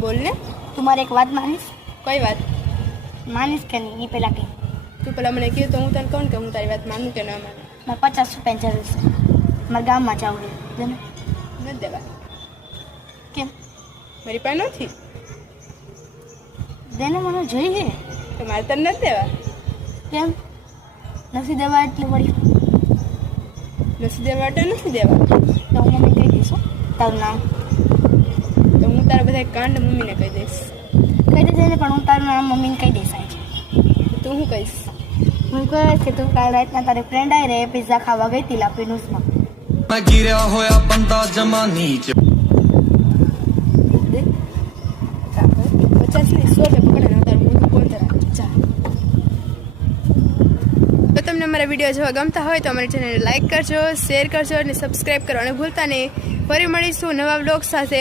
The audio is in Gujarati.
बोल ने तुम्हारे एक बात मानीस कोई बात मानीस के नहीं ये पहला के तू पेला मैंने कही तो हूँ तने कौन के हूँ तारी बात मानू के ना मानू मैं 50 रुपया જરૂર છે મારા ગામમાં જાવું છે न देवा કેમ मेरी पास नहीं દેને મને જોઈએ तो मारे तने न देवा કેમ નથી દેવા એટલી વળી नसी देवा वाटे नहीं देवा તો હું મમ્મી કહી દઈશ હો. તારું નામ तो हूँ तारा બધા कांड मम्मी ने कही दईश કહી દેજે ને પણ હું તારું નામ મમ્મીને કહી દઈશ આજે तो हूँ कहीश હું કહીશ કે તું કાલ રાતના તારી ફ્રેન્ડ આવી રે પિઝા ખાવા ગઈ હતી લાપીનુસમાં मैं गिरा होया बंदा जमा नीच 50 नहीं 100 रुपये पकड़े ना तारू मुँह कौन तरह चा तो તમને અમારા વિડીયો જોવા ગમતા હોય તો અમારી ચેનલને લાઈક કરજો શેર કરજો અને સબસ્ક્રાઈબ કરવાનું ભૂલતા નહીં ફરી મળીશું નવા બ્લોગ સાથે